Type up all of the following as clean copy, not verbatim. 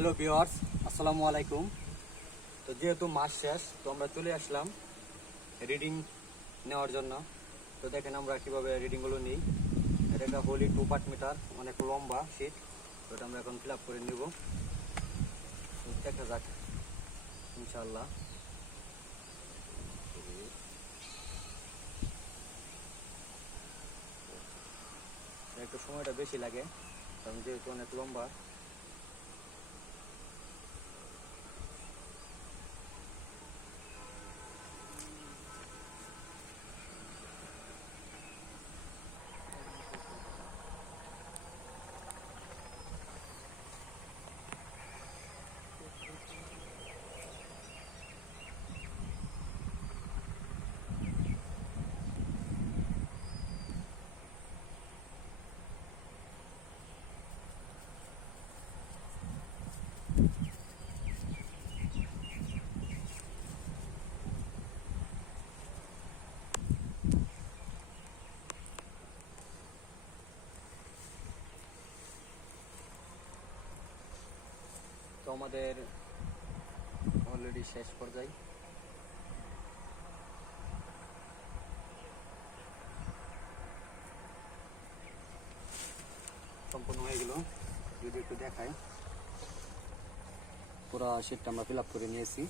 Hello viewers, আসসালামু আলাইকুম। তো যেহেতু মাস শেষ, তো আমরা চলে আসলাম রিডিং নেওয়ার জন্য। তো দেখেন আমরা কিভাবে রিডিংগুলো নিই। এটা একটা হোলি 2 পার্ট মিটার, অনেক লম্বা শিট। তো এটা আমরা এখন ফিল আপ করে নিব। দেখা যাক ইনশাআল্লাহ। একটু সময়টা বেশি লাগে, কারণ যেহেতু অনেক লম্বা। তো আমাদের অলরেডি শেষ পর্যায়ে। সম্পূর্ণ হয়ে গেল। যদি একটু দেখাই, পুরো শিটটা আমরা ফিল আপ করে নিয়েছি।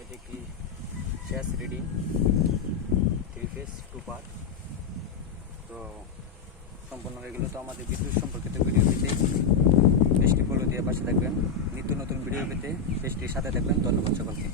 এটা কি শেষ রিডিং 3 ফেজ 2 পার্ট। তো সম্পূর্ণ হয়ে গেল। তো আমাদের বিদ্যুৎ সম্পর্কিত ভিডিও পেতে পেজটি ফলো দিয়ে পাশে থাকবেন। নিত্য নতুন ভিডিও পেতে পেজটির সাথে থাকবেন। ধন্যবাদ সকলকে।